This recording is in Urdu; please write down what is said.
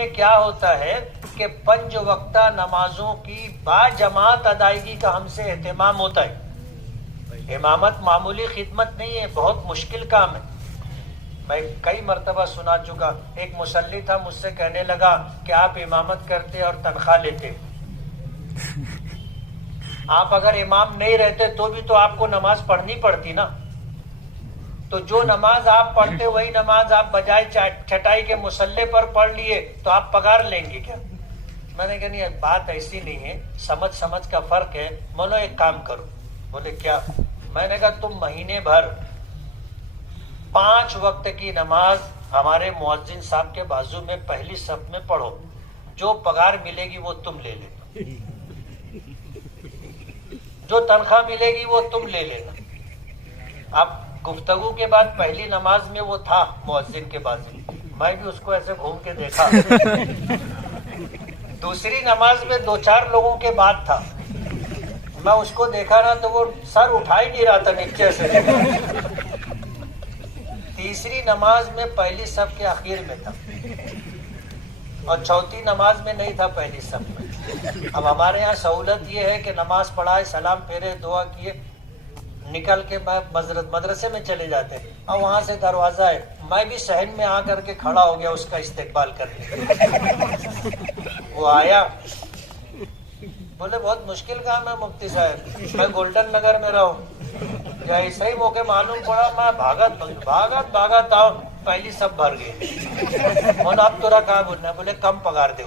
میں کیا ہوتا ہے کہ 5 وقتہ نمازوں کی با جماعت ادائیگی کا ہم سے اہتمام ہوتا ہے. امامت معمولی خدمت نہیں ہے، بہت مشکل کام ہے. میں کئی مرتبہ سنا چکا، ایک مصلی تھا مجھ سے کہنے لگا کہ آپ امامت کرتے اور تنخواہ لیتے، آپ اگر امام نہیں رہتے تو بھی تو آپ کو نماز پڑھنی پڑتی نا، تو جو نماز آپ پڑھتے وہی نماز آپ بجائے چٹائی کے مصلی پر پڑھ لیے تو آپ پگار لیں گے کیا؟ میں نے کہا نہیں، بات ایسی نہیں ہے، سمجھ کا فرق ہے. بولو ایک کام کرو. بولے کیا؟ میں نے کہا تم مہینے بھر 5 وقت کی نماز ہمارے مؤذن صاحب کے بازو میں پہلی صف میں پڑھو، جو پگار ملے گی وہ تم لے لینا، جو تنخواہ ملے گی وہ تم لے لینا. اب گفتگو کے بعد پہلی نماز میں وہ تھا مؤذن کے بازو، میں بھی اس کو ایسے گھوم کے دیکھا. دوسری نماز میں 2-4 لوگوں کے بعد تھا، میں اس کو دیکھا نا تو وہ سر اٹھا ہی نہیں رہا تھا نیچے سے. تیسری نماز میں پہلی صف کے آخر میں تھا اور چوتھی نماز میں نہیں تھا پہلی صف میں. اب ہمارے یہاں سہولت یہ ہے کہ نماز پڑھائے، سلام پھیرے، دعا کیے، نکل کے میں مدرسے میں چلے جاتے، اور وہاں سے دروازہ ہے، میں بھی صحن میں آ کر کے کھڑا ہو گیا اس کا استقبال کرنے. وہ آیا، بولے بہت مشکل کام ہے مفتی صاحب، میں گولڈن نگر میں رہوں، یا ایسا ہی موقع معلوم پڑا، میں بھاگت آؤ، پہلی سب بھر گئی. بولا اب تورا کہاں بولنا ہے؟ بولے کم پگار دے.